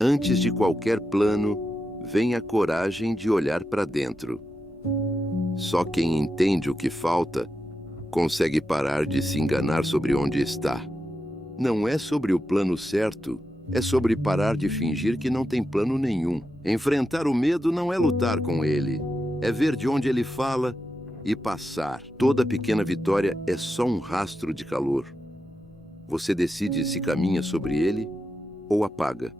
Antes de qualquer plano, vem a coragem de olhar para dentro. Só quem entende o que falta consegue parar de se enganar sobre onde está. Não é sobre o plano certo, é sobre parar de fingir que não tem plano nenhum. Enfrentar o medo não é lutar com ele, é ver de onde ele fala e passar. Toda pequena vitória é só um rastro de calor. Você decide se caminha sobre ele ou apaga.